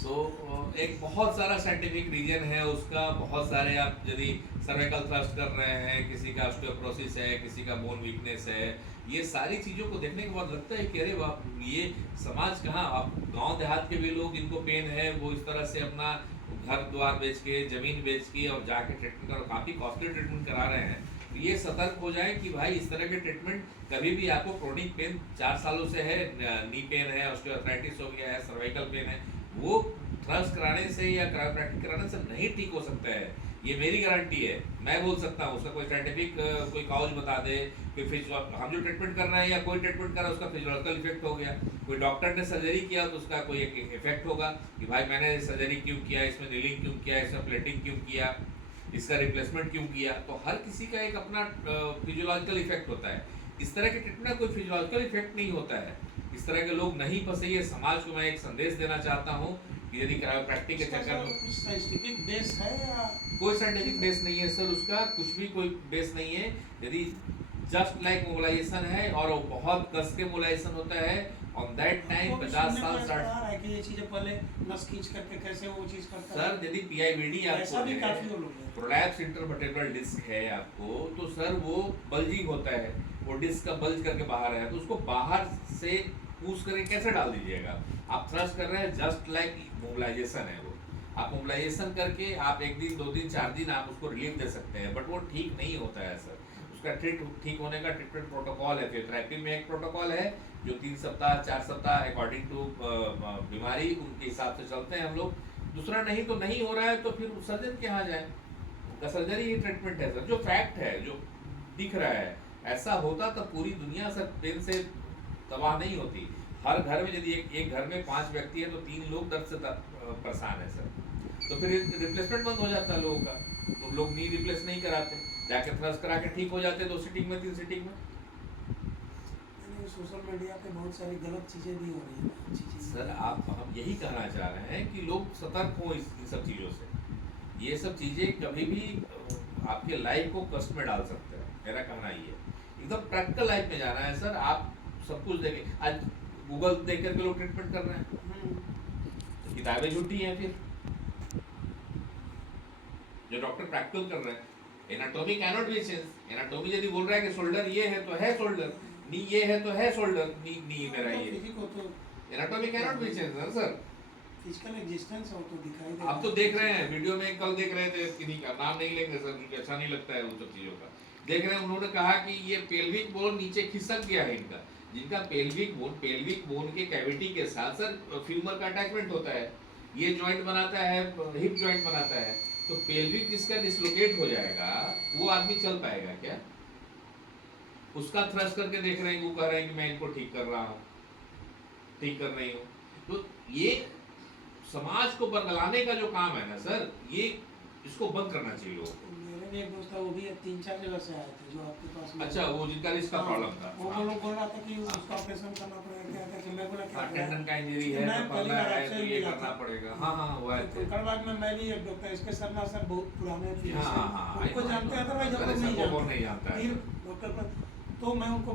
सो एक बहुत सारा साइंटिफिक रीजन है उसका, बहुत सारे आप यदि सर्वाइकल थ्रस्ट कर रहे हैं, किसी का ऑस्टियोपोरोसिस है, किसी का बोन वीकनेस है, ये सारी चीज़ों को देखने के बाद लगता है कि अरे बाप, ये समाज कहाँ, आप गांव देहात के भी लोग जिनको पेन है वो इस तरह से अपना घर द्वार बेच के, जमीन बेच के और जाके ट्रीटमेंट करो, काफ़ी कॉस्टली ट्रीटमेंट करा रहे हैं। तो ये सतर्क हो जाए कि भाई इस तरह के ट्रीटमेंट कभी भी आपको क्रोनिक पेन 4 सालों से है, नी पेन है, ऑस्टियोआर्थराइटिस हो गया है, सर्वाइकल पेन है, वो थ्रस्ट कराने से या क्रायोप्रैक्टिक कराने से नहीं ठीक हो सकता है। ये मेरी गारंटी है, मैं बोल सकता हूँ। उसका कोई साइंटिफिक कोई काउज बता दे, कोई हम जो ट्रीटमेंट कर रहे हैं या कोई ट्रीटमेंट कर रहा है उसका फिजियोलॉजिकल इफेक्ट हो गया, कोई डॉक्टर ने सर्जरी किया तो उसका कोई एक इफेक्ट होगा कि भाई मैंने सर्जरी क्यों किया, इसमें नीलिंग क्यों किया, इसमें प्लेटिंग क्यों किया, इसका रिप्लेसमेंट क्यों किया। तो हर किसी का एक अपना फिजियोलॉजिकल इफेक्ट होता है। इस तरह के ट्रीटमेंट का कोई फिजियोलॉजिकल इफेक्ट नहीं होता है। इस तरह के लोग नहीं फंसे। ये समाज को मैं एक संदेश देना चाहता हूँ कि यदि क्रायोप्रैक्टिक के चक्कर में कुछ साइंटिफिक बेस है या कोई साइंटिफिक बेस नहीं है सर, उसका कुछ भी कोई बेस नहीं है। यदि जस्ट लाइक मोबिलाइजेशन है और वो बहुत कस के मोबिलाइजेशन होता है, ऑन दैट टाइम 50 साल 60 कि ये चीजें पहले नस खींच करके कैसे वो चीज करता है। सर यदि पीआईवीडी ऐसा आपको भी है, काफी लोग हैं। प्रोलैप्स इंटरवर्टेब्रल डिस्क है आपको, तो सर वो बल्जिंग होता है, वो डिस्क का बल्ज करके बाहर है, तो उसको बाहर से पूछ करके कैसे डाल दीजिएगा। आप थ्रस्ट कर रहे हैं, जस्ट लाइक मोबिलाइजेशन है वो। आप मोबिलाइजेशन करके आप 1 दिन 2 दिन 4 दिन आप उसको रिलीफ दे सकते हैं, बट वो ठीक नहीं होता है सर। उसका ठीक होने का ट्रीटमेंट प्रोटोकॉल है। फिजियोथेरेपी में एक प्रोटोकॉल है जो 3 सप्ताह 4 सप्ताह अकॉर्डिंग टू बीमारी उनके हिसाब से चलते हैं हम लोग। दूसरा नहीं तो नहीं हो रहा है तो फिर सर्जन के यहाँ जाए, उनका सर्जरी ही ट्रीटमेंट है सर। जो फैक्ट है, जो दिख रहा है, ऐसा होता तो पूरी दुनिया सर पेन से तबाह नहीं होती। हर घर में यदि एक घर में 5 व्यक्ति है तो 3 लोग दर्द से परेशान है सर। तो फिर रिप्लेसमेंट बंद हो जाता है लोगों का, तो लोग नी रिप्लेस नहीं कराते, जाके थ्रस्ट करा के ठीक हो जाते 2 सिटिंग में 3 सिटिंग में। सोशल मीडिया पे बहुत सारी गलत चीजें भी हो रही हैं चीजें। सर हम यही कहना चाह रहे हैं कि लोग सतर्क हों इन सब चीज़ों से। ये सब चीज़ें कभी भी आपके लाइफ को कष्ट में डाल सकते हैं, मेरा कहना ये है। एकदम प्रैक्टिकल लाइफ में जाना है सर। आप सब कुछ देखें, आज गूगल देख करके लोग ट्रीटमेंट कर रहे हैं, तो किताबें झूठी हैं। फिर जो डॉक्टर प्रैक्टिकल कर रहे हैं, anatomy cannot be change. Anatomy यदि बोल रहा है कि शोल्डर ये है तो है शोल्डर, नी ये है तो है शोल्डर, नी मेरा ये, anatomy cannot be change sir. Physical existence हो तो दिखाई दे। आप तो देख रहे हैं वीडियो में, कल देख रहे थे, किन्हीं का नाम नहीं लेंगे सर क्योंकि अच्छा नहीं लगता है उन सब चीज़ों का। देख रहे हैं, उन्होंने कहा कि ये पेल्विक बोन नीचे खिसक गया है इनका, जिनका पेल्विक बोन के कैविटी के साथ सर फ्यूमर का अटैचमेंट होता है, ये जॉइंट बनाता है, हिप जॉइंट बनाता है। तो पेल्विक जिसका डिसलोकेट हो जाएगा वो आदमी चल पाएगा क्या? उसका थ्रस्ट करके देख रहे हैं, वो कह रहे हैं कि मैं इनको ठीक कर रहा हूँ, ठीक कर रही हूँ। तो ये समाज को बदलाने का जो काम है ना सर, ये इसको बंद करना चाहिए लोगों को। मेरे भी एक दोस्त था, वो भी 3-4 जगह से आए थे जो आपके पास में। अच्छा, वो जिनका रिस्क का प्रॉब्लम था, वो लोग बोल रहा था कि उसका ऑपरेशन करना पड़ेगा, क्या क्या कि मैं बोला क्या टेंडन का इंजरी है, तो पल्ला है, तो ये करना पड़ेगा। हाँ हाँ वो आए थे। कंकड़बाग में मैं भी एक डॉक्टर इसके शर्मा सर बहुत पुराने हाँ हाँ हाँ, उनको जानते हैं, अदरवाइज हम लोग नहीं जानते। नहीं जानता है डॉक्टर, तो मैं उनको